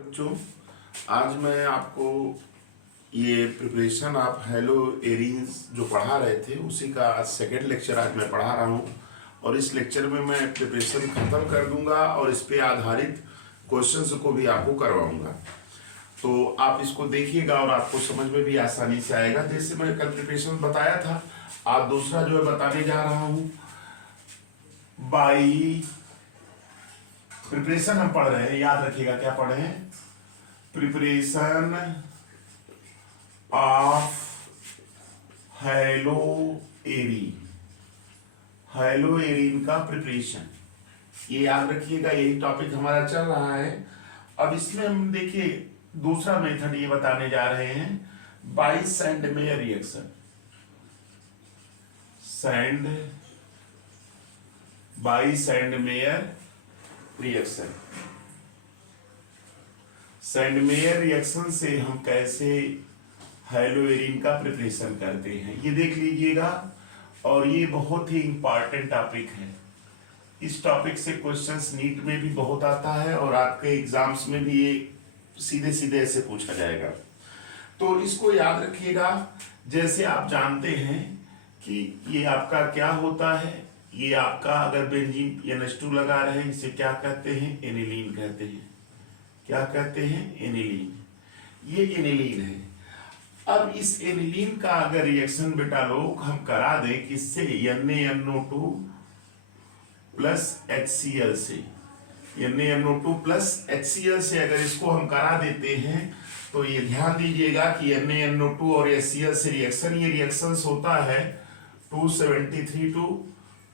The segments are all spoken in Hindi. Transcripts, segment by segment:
बच्चों, आज मैं आपको ये प्रिपरेशन ऑफ हेलो एरिन्स जो पढ़ा रहे थे उसी का आज सेकेंड लेक्चर आज मैं पढ़ा रहा हूँ। और इस लेक्चर में मैं प्रिपरेशन ख़त्म कर दूंगा और इस पे आधारित क्वेश्चंस को भी आपको करवाऊंगा। तो आप इसको देखिएगा और आपको समझ में भी आसानी से आएगा। जैसे मैं कल प्रिपरेशन बताया था, आज दूसरा जो है बताने जा रहा हूँ। बाई प्रिपरेशन हम पढ़ रहे हैं, याद रखिएगा क्या पढ़े हैं। प्रिपरेशन ऑफ हेलो एरीन का प्रिपरेशन, ये याद रखिएगा, यही टॉपिक हमारा चल रहा है। अब इसमें हम देखिए दूसरा मेथड ये बताने जा रहे हैं, by Sandmeyer reaction. By Sandmeyer reaction, Sandmeyer reaction से हम कैसे हेलोएरिन का प्रिपरेशन करते हैं ये देख लीजिएगा। और ये बहुत ही इंपॉर्टेंट टॉपिक है। इस टॉपिक से क्वेश्चंस नीट में भी बहुत आता है और आपके एग्जाम्स में भी ये सीधे सीधे ऐसे पूछा जाएगा। तो इसको याद रखिएगा। जैसे आप जानते हैं कि ये आपका क्या होता है, ये आपका अगर बेंजीन NH2 लगा रहे हैं इसे क्या कहते हैं, एनिलीन कहते हैं। क्या कहते हैं, एनिलीन। ये एनिलीन है। अब इस एनिलीन का अगर रिएक्शन बेटा लोग हम करा दें किससे, NaNO2 प्लस HCl से, NaNO2 प्लस HCl से अगर इसको हम करा देते हैं तो ये ध्यान दीजिएगा कि NaNO2 और HCl से रिएक्शन, ये रिएक्शंस होता है 273 टू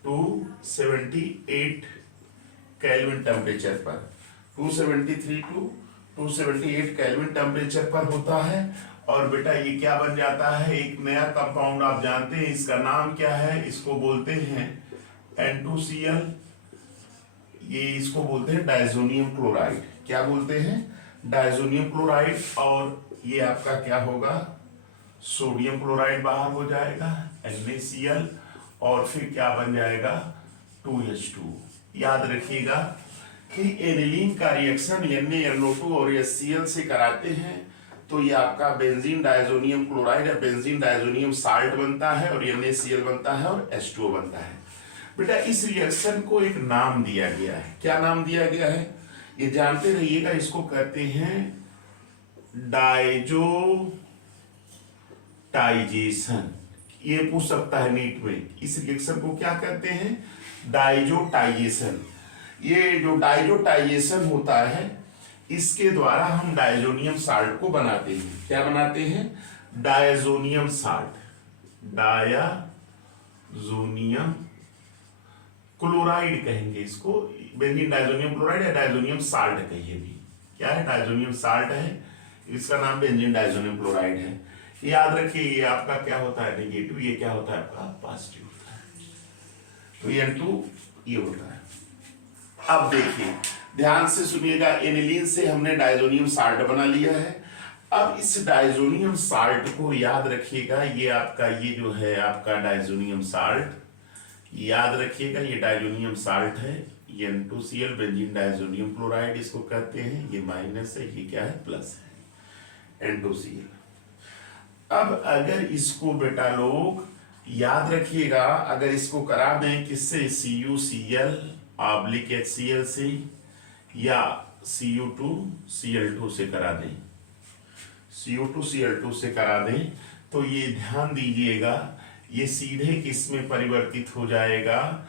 278 केल्विन टेम्परेचर पर, 273 टू 278 केल्विन टेम्परेचर पर होता है। और बेटा ये क्या बन जाता है, एक नया कंपाउंड आप जानते हैं, इसका नाम क्या है, इसको बोलते हैं N2Cl। ये इसको बोलते हैं डायजोनियम क्लोराइड। क्या बोलते हैं, डायजोनियम क्लोराइड। और ये आपका क्या होगा, सोडियम क्लोराइड बाहर हो जाएगा NaCl, और फिर क्या बन जाएगा 2H2। याद रखिएगा कि एनिलीन का रिएक्शन NaNO2 और HCl से कराते हैं तो ये आपका बेंजीन डायजोनियम क्लोराइड या बेंजीन डायजोनियम साल्ट बनता है और NaCl बनता है और H2O बनता है। बेटा इस रिएक्शन को एक नाम दिया गया है। क्या नाम दिया गया है ये जानते रहिएगा। इसको कहते हैं डाइजोटाइजेशन। ये पूछ सकता है नीट में, इस रिएक्शन को क्या कहते हैं, डाइजोटाइजेशन। ये जो डाइजोटाइजेशन होता है इसके द्वारा हम डायजोनियम साल्ट को बनाते हैं। क्या बनाते हैं, डायजोनियम साल्ट, डायजोनियम क्लोराइड कहेंगे इसको, बेंजीन डायजोनियम क्लोराइड या डायजोनियम साल्ट कहिए भी। क्या है, डायजोनियम साल्ट है, इसका नाम बेंजीन डायजोनियम क्लोराइड है। याद रखिए ये आपका क्या होता है, नेगेटिव, ये क्या होता है आपका पॉजिटिव होता है। तो N2 ये होता है। अब देखिए ध्यान से सुनिएगा, एनिलीन से हमने डायजोनियम साल्ट बना लिया है। अब इस डायजोनियम साल्ट को याद रखिएगा, ये आपका ये जो है आपका डायजोनियम साल्ट, याद रखिएगा ये डायजोनियम साल्ट है। ये N2Cl बेंजीन डायजोनियम क्लोराइड इसको कहते हैं, ये माइनस है, ये क्या है प्लस है, N2Cl। अब अगर इसको बेटा लोग याद रखिएगा, अगर इसको करा दें किससे, CuCl ऑब्लिक HCl से या Cu2Cl2 से करा दें, Cu2Cl2 से करा दें तो ये ध्यान दीजिएगा ये सीधे किस में परिवर्तित हो जाएगा,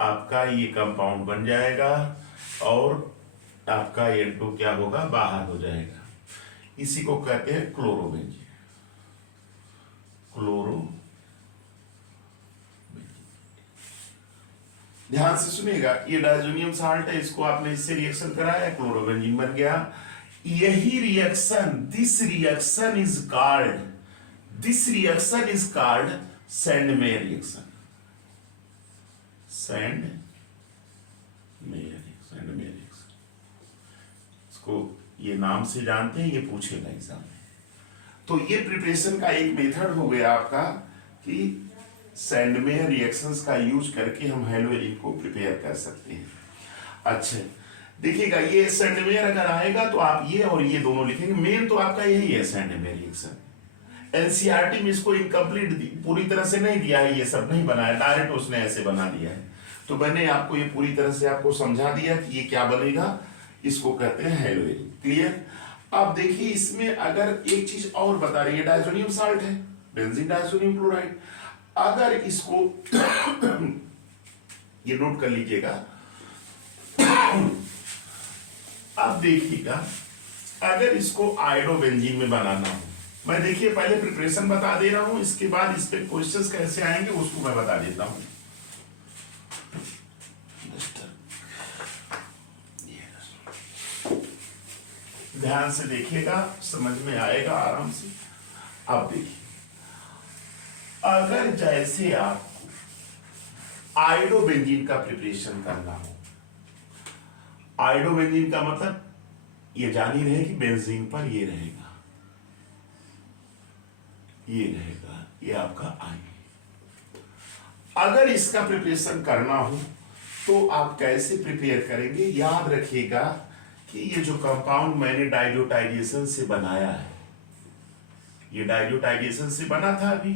आपका ये कंपाउंड बन जाएगा और आपका N2 क्या होगा, बाहर हो जाएगा। इसी को कहते हैं क्लोरोबेंजीन। ध्यान से सुनिएगा, ये डायजोनियम साल्ट है, इसको आपने इससे रिएक्शन कराया, क्लोरोबेंजीन बन गया। यही reaction, this reaction is called Sandmeyer reaction. Sandmeyer reaction, इसको ये नाम से जानते हैं, ये पूछेगा एग्जाम में। तो ये प्रिपरेशन का एक मेथड हो गया आपका कि सैंडमेयर रिएक्शंस का यूज करके हम हेलोएरिन को प्रिपेयर कर सकते हैं। अच्छा, देखिएगा ये सेंडमेयर अगर आएगा तो आप ये और ये दोनों लिखेंगे, मेन तो आपका यही है सेंडमेयर रिएक्शन। एनसीईआरटी में इसको इनकम्प्लीट पूरी तरह से नहीं दिया है, ये सब नहीं बनाया, डायरेक्ट उसने ऐसे बना दिया है। तो मैंने आपको ये पूरी तरह से आपको समझा दिया कि ये क्या बनेगा, इसको कहते हैं हैलो एरिन। क्लियर। अब देखिए इसमें अगर एक चीज और बता रही है, डायजोनियम साल्ट है, बेंजीन डायजोनियम क्लोराइड। अगर इसको ये नोट कर लीजिएगा। अब देखिएगा अगर इसको आयोडोबेंजीन में बनाना हो, मैं देखिए पहले प्रिपरेशन बता दे रहा हूं, इसके बाद इस पे क्वेश्चंस कैसे आएंगे उसको मैं बता देता हूं। ध्यान से देखिएगा, समझ में आएगा आराम से। अब देखिए अगर जैसे आपको आयोडोबेंजीन का प्रिपरेशन करना हो, आयोडोबेंजीन का मतलब ये जान ही रहे कि बेंजीन पर ये रहेगा, ये आपका आई। अगर इसका प्रिपरेशन करना हो तो आप कैसे प्रिपेयर करेंगे, याद रखिएगा कि ये जो कंपाउंड मैंने डाइल्यूटाइजेशन से बनाया है, ये डाइल्यूटाइजेशन से बना था, अभी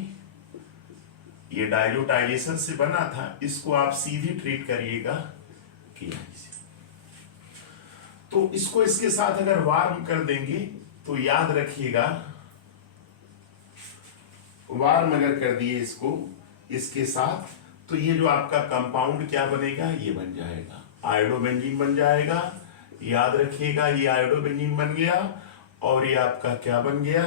ये डाइल्यूटाइजेशन से बना था, इसको आप सीधे ट्रीट करिएगा किया से। तो इसको इसके साथ अगर वार्म कर देंगे तो याद रखिएगा, वार्म अगर कर दिए इसको इसके साथ, तो ये जो आपका कंपाउंड क्या बनेगा, ये बन जाएगा आयोडोबेंजीन बन जाएगा। याद रखिएगा ये आयोडोबेंजीन बन गया और ये आपका क्या बन गया,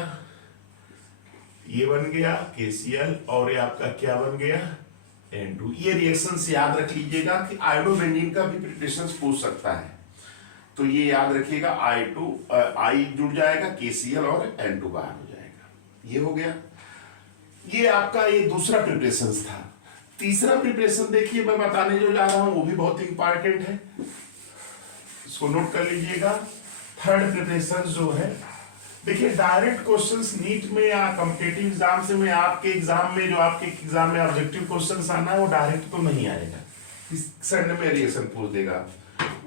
ये बन गया KCl और ये आपका क्या बन गया N2। ये रिएक्शन से याद रख लीजिएगा कि आयोडोबेंजीन का भी प्रिपरेशन पूछ सकता है, तो ये याद रखिएगा I जुड़ जाएगा, KCl और N2 बाहर हो जाएगा। ये हो गया, ये आपका ये दूसरा प्रिपरेशन था। तीसरा प्रिपरेशन देखिए मैं बताने जो जा रहा हूं वो भी बहुत इंपॉर्टेंट है, इसको नोट कर लीजिएगा। थर्ड प्रिपरेशन जो है, देखिए डायरेक्ट क्वेश्चंस नीट में या कॉम्पिटिटिव एग्जाम से में आपके एग्जाम में जो आपके एग्जाम में ऑब्जेक्टिव क्वेश्चंस आना है वो डायरेक्ट तो नहीं आएगा, सेंड में रिएक्शन पूछ देगा,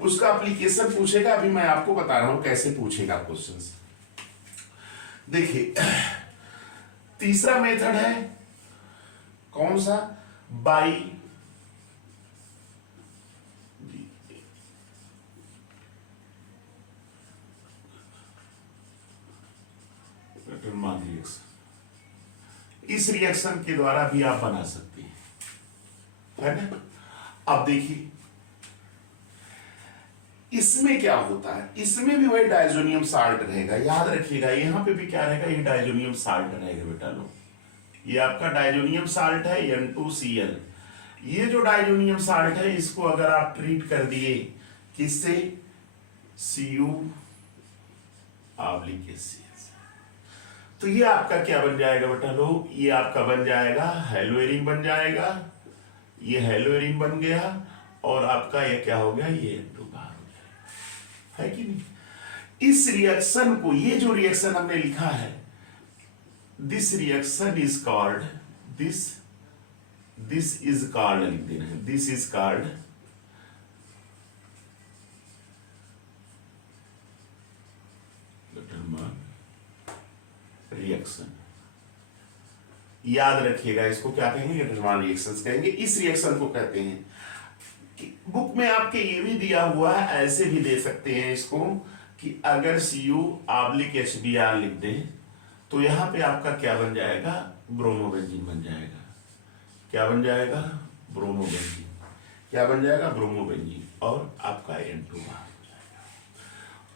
उसका एप्लीकेशन पूछेगा। अभी मैं आपको बता रहा हूं कैसे पूछेगा क्वेश्चंस। देखिए तीसरा मेथड है कौन सा, बाई रिएक्शन, इस रिएक्शन के द्वारा भी आप बना सकते हैं, है ना। अब देखिए इसमें क्या होता है, इसमें भी वही डायजोनियम साल्ट रहेगा, याद रखिएगा यहां पे भी क्या रहेगा, ये डायजोनियम साल्ट रहेगा बेटा लो, ये आपका डायजोनियम साल्ट है N2Cl। ये जो डायजोनियम साल्ट है इसको अगर आप ट्रीट कर दिए किससे, Cu (HCl), तो ये आपका क्या बन जाएगा बेटा लो, ये आपका बन जाएगा हैलो एरिन बन जाएगा, ये हैलो एरिन बन गया और आपका ये क्या हो गया, ये N2 बाहर हो जाएगा, है कि नहीं। इस रिएक्शन को, ये जो रिएक्शन हमने लिखा है, this reaction is called, this is called लिख देना है, दिस इज कॉल्ड रिएक्शन। याद रखिएगा इसको क्या कहेंगे, गेटरमान रिएक्शंस कहेंगे। इस रिएक्शन को कहते हैं कि बुक में आपके ये भी दिया हुआ है, ऐसे भी दे सकते हैं इसको कि अगर Cu(HBr) लिख दें तो यहां पे आपका क्या बन जाएगा, ब्रोमोबेंजीन बन जाएगा। क्या बन जाएगा, ब्रोमोबेंजीन। क्या बन जाएगा, ब्रोमोबेंजीन और आपका N2 बाहर हो जाएगा।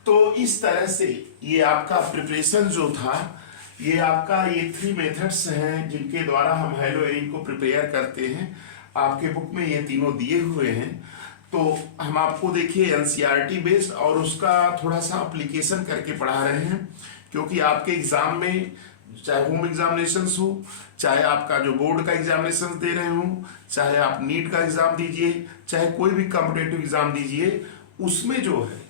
तो इस तरह से ये आपका प्रिपरेशन जो था, ये आपका ये 3 मेथड्स हैं जिनके द्वारा हम हैलो एरिन को प्रिपेयर करते हैं। आपके बुक में ये तीनों दिए हुए हैं, तो हम आपको देखिए एनसीईआरटी बेस्ड और उसका थोड़ा सा एप्लीकेशन करके पढ़ा रहे हैं, क्योंकि आपके एग्जाम में चाहे होम एग्जामिनेशंस हो, चाहे आपका जो बोर्ड का एग्जामिनेशन दे रहे हो, चाहे आप नीट का एग्जाम दीजिए, चाहे कोई भी कॉम्पिटिटिव एग्जाम दीजिए, उसमें जो है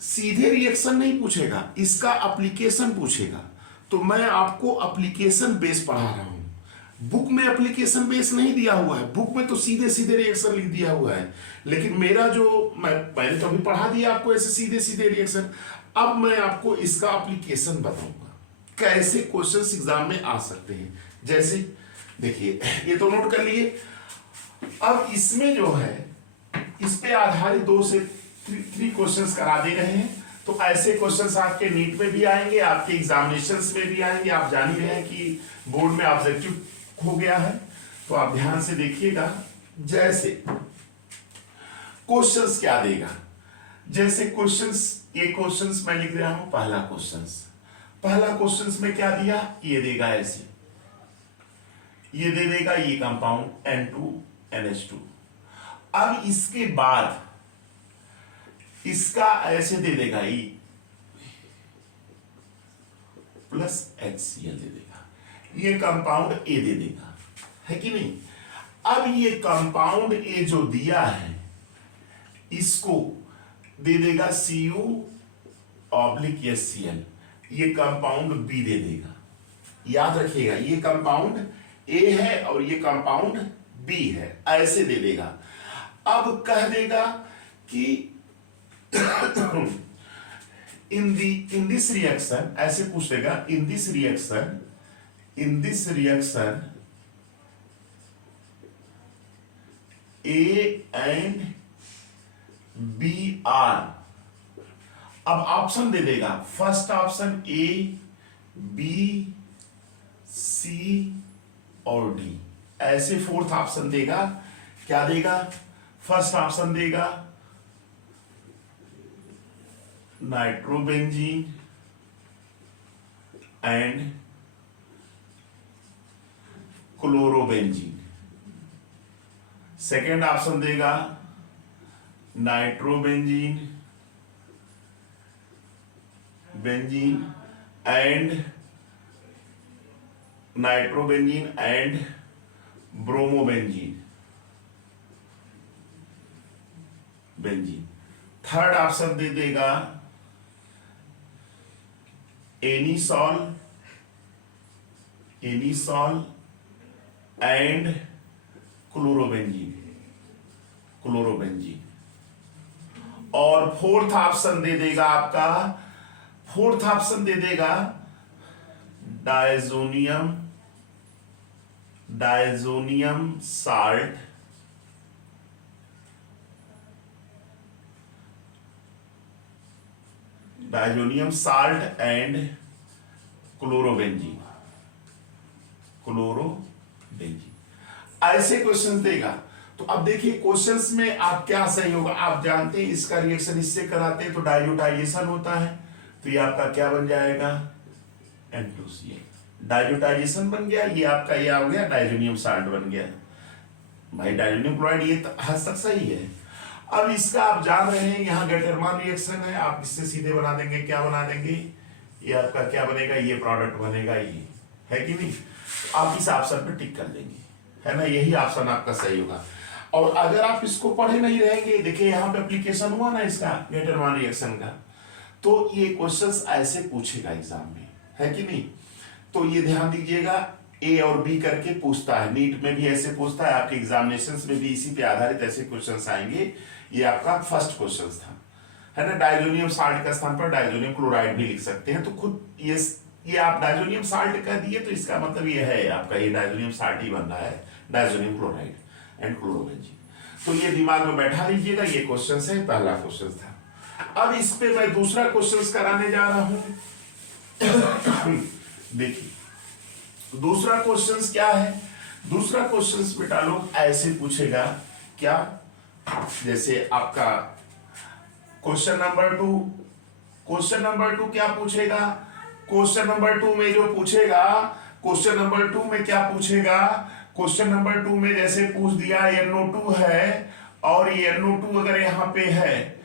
सीधे रिएक्शन नहीं पूछेगा, इसका एप्लीकेशन पूछेगा। तो मैं आपको एप्लीकेशन बेस पढ़ा रहा हूं, बुक में एप्लीकेशन बेस नहीं दिया हुआ है, बुक में तो सीधे सीधे रिएक्शन लिख दिया हुआ है, लेकिन मेरा जो मैंने तो अभी पढ़ा दिया आपको ऐसे सीधे सीधे रिएक्शन। अब मैं आपको इसका एप्लीकेशन बताऊंगा कैसे क्वेश्चंस एग्जाम में आ सकते हैं। जैसे देखिए, ये तो नोट कर लिए। अब इसमें जो है, इस पे आधारित 2 से 3 क्वेश्चंस करा दे रहे हैं। तो ऐसे क्वेश्चंस आपके नीट में भी आएंगे, आपके एग्जामिनेशंस में भी आएंगे। आप जान ही रहे हैं कि बोर्ड में ऑब्जेक्टिव हो गया है, तो आप ध्यान से देखिएगा। जैसे क्वेश्चंस क्या देगा, जैसे क्वेश्चंस, ये क्वेश्चंस मैं लिख रहा हूं। पहला क्वेश्चंस में क्या दिया, ये देगा ऐसे, ये दे देगा ये कंपाउंड N2NH2। अब इसके बाद इसका ऐसे दे देगा E प्लस HCl दे देगा, ये कंपाउंड A दे देगा, है कि नहीं। अब ये कंपाउंड A जो दिया है, इसको दे देगा Cu/HCl, ये कंपाउंड B दे देगा। याद रखिएगा, ये कंपाउंड A है और ये कंपाउंड B है, ऐसे दे देगा। अब कह देगा कि in this reaction, ऐसे पूछ देगा, in this reaction A and B are, अब ऑप्शन दे देगा, first option A, B, C और D, ऐसे फोर्थ ऑप्शन देगा। क्या देगा, फर्स्ट ऑप्शन देगा nitrobenzene and chlorobenzene, second option देगा nitrobenzene and bromobenzene third option दे देगा एनिसॉल एंड क्लोरोबेंजीन। और फोर्थ ऑप्शन दे देगा आपका, डायजोनियम साल्ट एंड क्लोरोबेंजीन। ऐसे क्वेश्चंस देगा। तो अब देखिए क्वेश्चंस में आप क्या सही होगा, आप जानते हैं इसका रिएक्शन इससे कराते हैं तो डाइल्यूटाइजेशन होता है, तो ये आपका क्या बन जाएगा, N2Cl, डाइल्यूटाइजेशन बन गया। ये आपका ये हो गया डाइजोनियम साल्ट बन गया। भाई डाइजोनियम क्लोराइड ये हद तक सही है। अब इसका आप जान रहे हैं यहाँ गेटरमान रिएक्शन है, आप इससे सीधे बना देंगे, क्या बना देंगे, ये आपका क्या बनेगा, ये प्रोडक्ट बनेगा, ये है कि नहीं। आप इस ऑप्शन पे टिक कर देंगे, है ना, यही ऑप्शन आपका सही होगा। और अगर आप इसको पढ़े नहीं रहेंगे, देखिए यहाँ पे एप्लीकेशन हुआ ना इसका गेटरमान रिएक्शन का, तो ये क्वेश्चंस ऐसे पूछेगा एग्जाम में, है कि नहीं। तो ये ध्यान दीजिएगा, ए और बी करके पूछता है, नीट में भी ऐसे पूछता है, आपके एग्जामिनेशंस में भी इसी पे आधारित ऐसे क्वेश्चंस आएंगे। ये आपका फर्स्ट क्वेश्चन था, है ना। डाइजोनियम साल्ट का स्थान पर डाइजोनियम क्लोराइड भी लिख सकते हैं। तो खुद ये आप डाइजोनियम साल्ट कह दिए तो इसका मतलब ये है आपका ये डाइजोनियम साल्ट ही बन रहा है, डाइजोनियम क्लोराइड एंड क्लोरोबेंजीन। तो ये दिमाग में बैठा लीजिएगा, ये क्वेश्चन है, पहला क्वेश्चन था। अब इस पे मैं दूसरा क्वेश्चन कराने जा रहा हूं। देखिए दूसरा क्वेश्चन क्या है, दूसरा क्वेश्चन बेटा लोग ऐसे पूछेगा, क्या, जैसे आपका क्वेश्चन नंबर 2 क्या पूछेगा, क्वेश्चन नंबर 2 में जो पूछेगा, क्वेश्चन नंबर 2 में क्या पूछेगा, क्वेश्चन नंबर 2 में जैसे पूछ दिया NO2 है और ये NO2 अगर यहाँ पे है,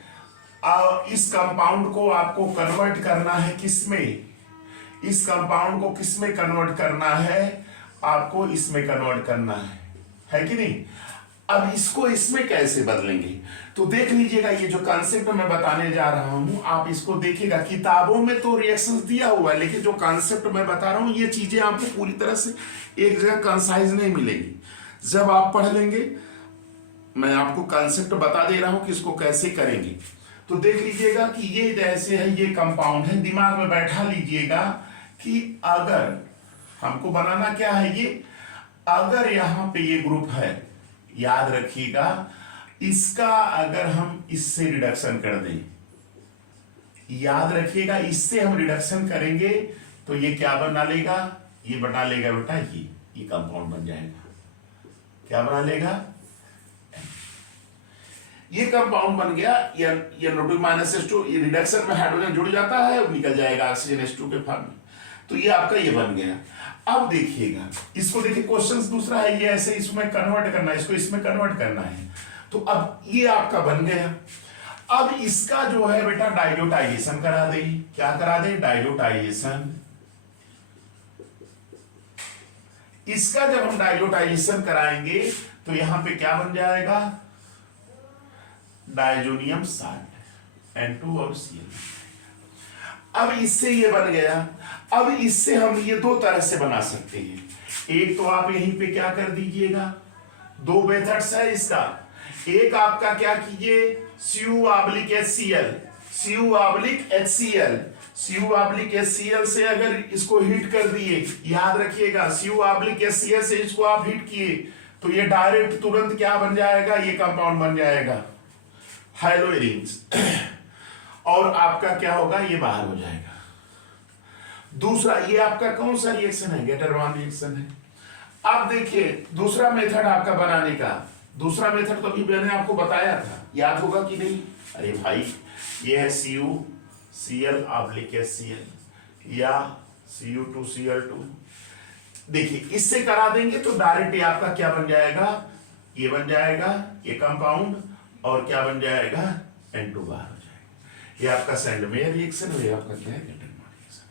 इस कंपाउंड को आपको कन्वर्ट करना है किसमें, इस कंपाउंड को किसमें कन्वर्ट करना है, आपको इसमें कन्वर्ट करना है कि नहीं। अब इसको इसमें कैसे बदलेंगे, तो देख लीजिएगा ये जो कॉन्सेप्ट मैं बताने जा रहा हूं आप इसको देखिएगा। किताबों में तो रिएक्शंस दिया हुआ है, लेकिन जो कॉन्सेप्ट मैं बता रहा हूं ये चीजें आपको पूरी तरह से एक जगह कंसाइज नहीं मिलेगी। जब आप पढ़ लेंगे, मैं आपको कॉन्सेप्ट बता दे रहा हूं कि इसको कैसे करेंगे। तो देख लीजिएगा कि ये जैसे है, ये कंपाउंड है, दिमाग में बैठा लीजिएगा कि अगर हमको बनाना क्या है, ये अगर यहां पे ये ग्रुप है, याद रखिएगा, इसका अगर हम इससे रिडक्शन कर दें, याद रखिएगा इससे हम रिडक्शन करेंगे तो ये क्या बना लेगा, ये बना लेगा बेटा, ये कंपाउंड बन जाएगा। क्या बना लेगा, ये कंपाउंड बन गया। ये NO2 माइनस H2, ये रिडक्शन में हाइड्रोजन जुड़ जाता है और निकल जाएगा ऑक्सीजन H2 के फॉर्म में। तो ये आपका ये बन गया। अब देखिएगा इसको, देखिए क्वेश्चन दूसरा है, ये ऐसे इसमें कन्वर्ट करना है, इसको इसमें कन्वर्ट करना है। तो अब ये आपका बन गया। अब इसका जो है बेटा डाइल्यूटाइजेशन करा दे। क्या करा दे, डाइल्यूटाइजेशन। इसका जब हम डाइल्यूटाइजेशन कराएंगे तो यहां पे क्या बन जाएगा, डाइजोनियम साल्ट N2 और Cl। अब इससे ये बन गया। अब इससे हम ये दो तरह से बना सकते हैं। एक तो आप यहीं पे क्या कर दीजिएगा, दो मेथड्स है इसका। एक आपका क्या कीजिए, CuHCl, CuHCl, CuHCl से अगर इसको हीट कर दिए, याद रखिएगा CuHCl से इसको आप हीट किए तो ये डायरेक्ट तुरंत क्या बन जाएगा, ये कंपाउंड बन जाएगा हाइलोएरिन्स। और आपका क्या होगा, ये बाहर हो जाएगा। दूसरा, ये आपका कौन सा रिएक्शन है, गेटरमान रिएक्शन है। अब देखिए दूसरा मेथड आपका बनाने का, दूसरा मेथड तो अभी मैंने आपको बताया था, याद होगा कि नहीं। अरे भाई ये है CuCl HCl या Cu2Cl2। देखिए इससे करा देंगे तो डायरेक्ट ये आपका क्या बन जाएगा, ये बन जाएगा ये कंपाउंड, और क्या बन जाएगा, N2 बाहर हो जाएगा। ये आपका सैंडमेयर रिएक्शन है, ये आपका क्या है, गेटरमान रिएक्शन।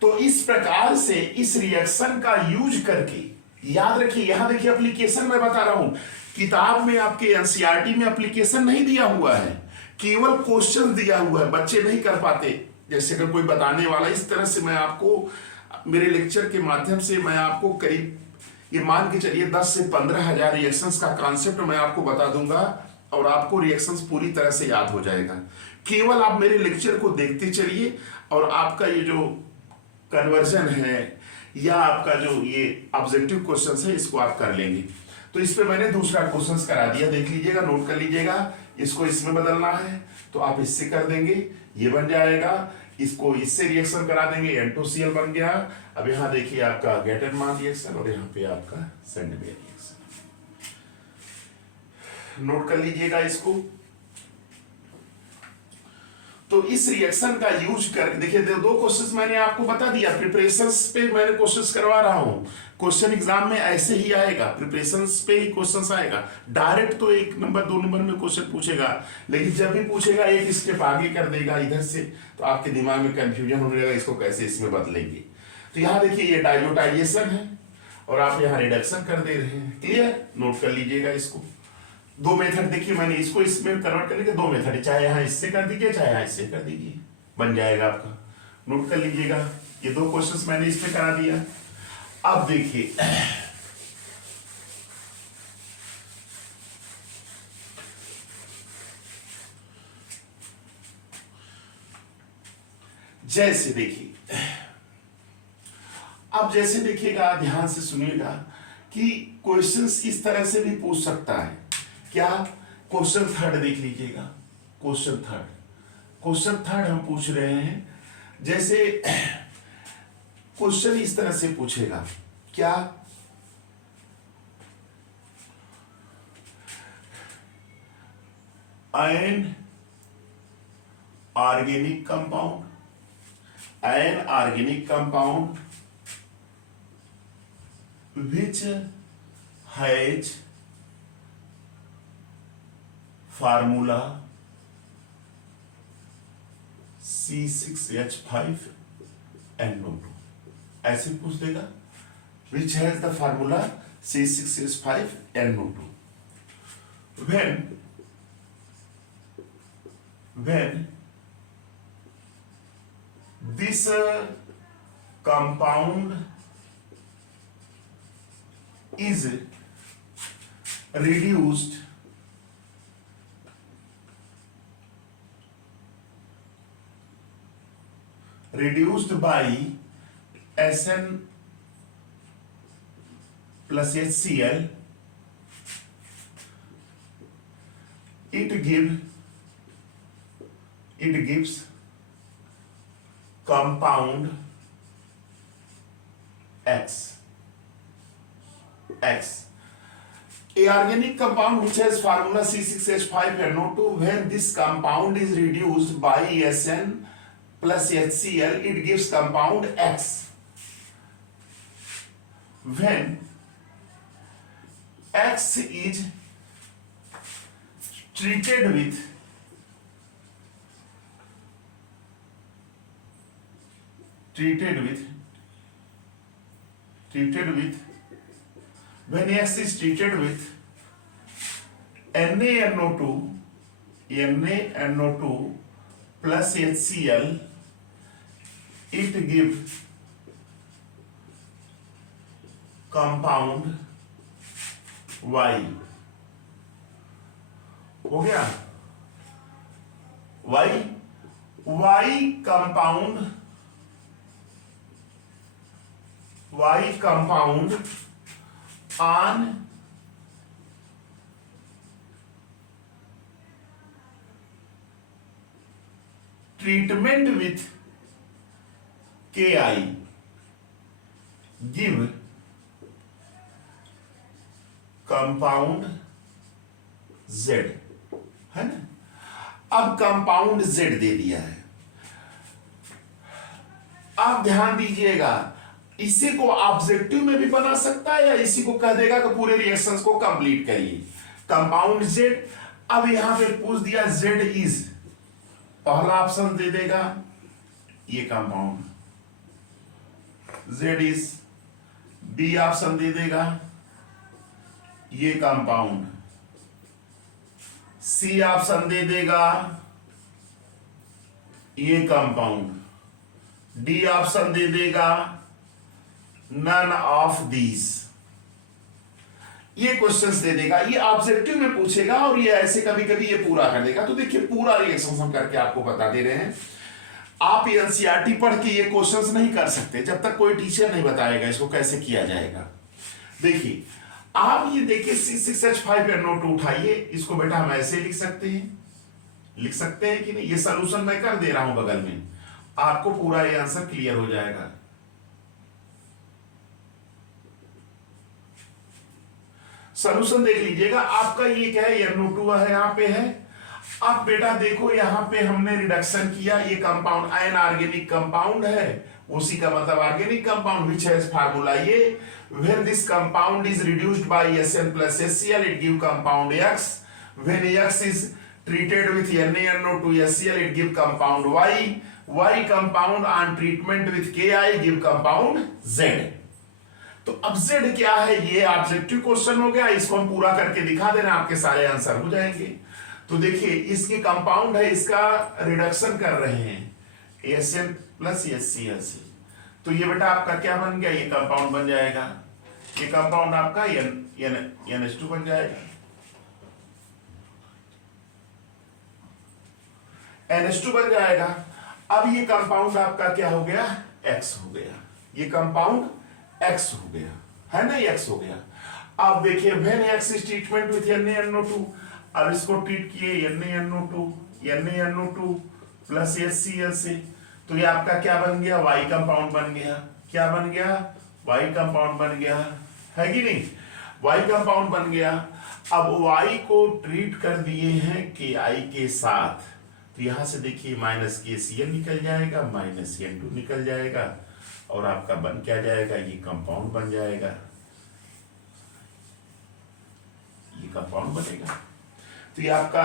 तो इस प्रकार से इस रिएक्शन का यूज करके, याद रखिए यहां देखिए एप्लीकेशन मैं बता रहा हूं, किताब में आपके एनसीईआरटी में एप्लीकेशन नहीं दिया हुआ है, केवल क्वेश्चन दिया हुआ है, बच्चे नहीं कर पाते। जैसे अगर कोई बताने वाला, इस तरह से मैं आपको मेरे लेक्चर के माध्यम से मैं आपको करीब ये मान के चलिए 10 से 15 हजार रिएक्शंस का कॉन्सेप्ट मैं आपको बता दूंगा और आपको रिएक्शंस पूरी तरह से याद हो जाएगा। केवल आप मेरे लेक्चर को देखते चलिए और आपका ये जो कन्वर्जन है या आपका जो ये ऑब्जेक्टिव क्वेश्चन है इसको आप कर लेंगे। तो इस पे मैंने दूसरा क्वेश्चन करा दिया, देख लीजिएगा, नोट कर लीजिएगा। इसको इसमें बदलना है तो आप इससे कर देंगे, ये बन जाएगा। इसको इससे रिएक्शन करा देंगे, N2Cl बन गया। अब यहाँ देखिए आपका गेटरमान रिएक्शन और यहाँ पे आपका सैंडमेयर रिएक्शन। नोट कर लीजिएगा इसको। तो इस रिएक्शन का यूज करके देखिए, दो क्वेश्चंस मैंने आपको बता दिया, प्रिपरेशंस पे मैंने क्वेश्चंस करवा रहा हूं। क्वेश्चन एग्जाम में ऐसे ही आएगा, प्रिपरेशंस पे ही क्वेश्चंस आएगा। डायरेक्ट तो 1 नंबर 2 नंबर में क्वेश्चन पूछेगा, लेकिन जब भी पूछेगा एक स्टेप आगे कर देगा इधर से, तो आपके दिमाग में कंफ्यूजन होने लगेगा, इसको कैसे इसमें बदलेंगे। तो यहाँ देखिए ये डाइल्यूटाइजेशन है और आप यहाँ रिडक्शन कर दे रहे हैं। क्लियर, नोट कर लीजिएगा इसको। दो मेथड देखिए, मैंने इसको इसमें कन्वर्ट करने के दो मेथड, चाहे यहां इससे कर दीजिए चाहे यहां इससे कर दीजिए, बन जाएगा आपका। नोट कर लीजिएगा, ये दो क्वेश्चंस मैंने इसमें करा दिया। अब देखिए जैसे देखिए, अब जैसे देखिएगा, ध्यान से सुनिएगा कि क्वेश्चंस इस तरह से भी पूछ सकता है। क्या, क्वेश्चन थर्ड देख लीजिएगा, क्वेश्चन थर्ड हम पूछ रहे हैं। जैसे क्वेश्चन इस तरह से पूछेगा, क्या, an organic compound which has formula C6H5NO2, ऐसे पूछ देगा, which has the formula C6H5NO2। when this compound is reduced by SN plus HCl, it gives compound X. A organic compound which has formula C6H5NO2, when this compound is reduced by SN plus HCl, it gives compound X. When X is treated with when X is treated with NaNO2 plus HCl, it gives compound Y. हो गया? Y compound on treatment with Ki give compound Z, है ना? अब कंपाउंड Z दे दिया है। आप ध्यान दीजिएगा, इसी को ऑब्जेक्टिव में भी बना सकता है या इसी को कह देगा कि पूरे रिएक्शंस को कंप्लीट करिए। कंपाउंड Z, अब यहां पे पूछ दिया Z इज, पहला ऑप्शन दे देगा ये compound Z is, B option दे देगा ये कंपाउंड, सी ऑप्शन दे देगा ये कंपाउंड, डी ऑप्शन दे देगा नन ऑफ दीज। ये क्वेश्चंस दे देगा, ये ऑब्जेक्टिव में पूछेगा और ये ऐसे कभी कभी ये पूरा कर देगा। तो देखिए पूरा रिएक्शन हम करके आपको बता दे रहे हैं। आप एनसीईआरटी पढ़ के ये क्वेश्चंस नहीं कर सकते जब तक कोई टीचर नहीं बताएगा इसको कैसे किया जाएगा। देखिए आप ये देखिए C6H5NO2 उठाइए, इसको बेटा हम ऐसे लिख सकते हैं कि नहीं? ये सॉल्यूशन मैं कर दे रहा हूं बगल में, आपको पूरा ये आंसर क्लियर हो जाएगा। सॉल्यूशन देख लीजिएगा, आपका ये क्या है, NO2 है यहां पे है। अब बेटा देखो यहां पे हमने रिडक्शन किया, ये कंपाउंड आयन ऑर्गेनिक कंपाउंड है, उसी का मतलब organic compound which has formula ये, when this compound is reduced by SN plus HCl it give compound X, when X is treated with NaNO2 HCl it give compound Y compound on treatment with Ki give compound Z। तो अब Z क्या है, ये ऑब्जेक्टिव क्वेश्चन हो गया, इसको हम पूरा करके दिखा देना, आपके सारे आंसर हो जाएंगे। तो देखिए इसके कंपाउंड है, इसका रिडक्शन कर रहे हैं SN प्लस HCl से, तो ये बेटा आपका क्या बन गया, ये कंपाउंड बन जाएगा, ये कंपाउंड आपका NH2 बन जाएगा, NH2 बन जाएगा। अब ये कंपाउंड आपका क्या हो गया, X हो गया, ये कंपाउंड X हो गया, है ना, X हो गया। अब देखिए when X is treatment with NaNO2, अब इसको ट्रीट किए NaNO2 प्लस HCl से, तो ये आपका क्या बन गया, Y कंपाउंड बन गया। क्या बन गया, Y कंपाउंड बन गया, है कि नहीं, Y कंपाउंड बन गया। अब Y को ट्रीट कर दिए हैं Ki के साथ, तो यहां से देखिए माइनस KCl निकल जाएगा, माइनस N2 निकल जाएगा, और आपका बन क्या जाएगा, ये कंपाउंड बन जाएगा, ये कंपाउंड बनेगा। तो ये आपका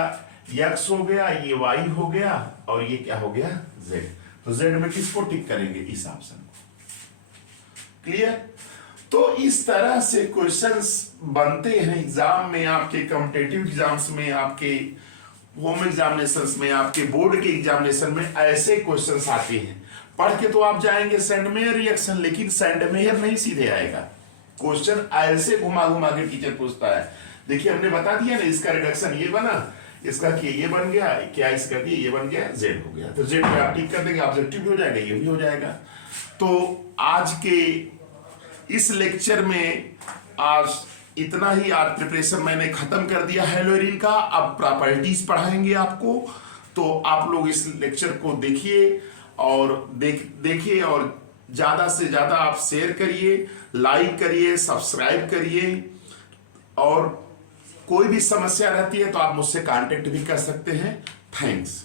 X हो गया, ये Y हो गया, और ये क्या हो गया, Z। तो Z में किसको टिक करेंगे, इस ऑप्शन को। क्लियर? तो इस तरह से क्वेश्चंस बनते हैं एग्जाम में, आपके कॉम्पिटिटिव एग्जाम्स में, आपके होम एग्जामिनेशंस में, आपके बोर्ड के एग्जामिनेशन में ऐसे क्वेश्चंस आते हैं। पढ़ के तो आप जाएंगे सेंडमेयर रिएक्शन, लेकिन सेंडमेयर नहीं सीधे आएगा, क्वेश्चन ऐसे घुमा घुमा के टीचर पूछता है। देखिए हमने बता दिया ना, इसका रिडक्शन ये बना, इसका कि ये बन गया, क्या इस कर दिया, ये बन गया, जेड हो गया, तो जेड पे आप टिक कर देंगे, ऑब्जेक्टिव भी हो जाएगा, ये भी हो जाएगा। तो आज के इस लेक्चर में आज इतना ही। आज प्रिपरेशन मैंने खत्म कर दिया हैलोइरिन का, अब प्रॉपर्टीज पढ़ाएंगे आपको। तो आप लोग इस लेक्चर को देखिए और देखिए और ज्यादा से ज्यादा आप शेयर करिए, लाइक करिए, सब्सक्राइब करिए, और कोई भी समस्या रहती है तो आप मुझसे कांटेक्ट भी कर सकते हैं। थैंक्स।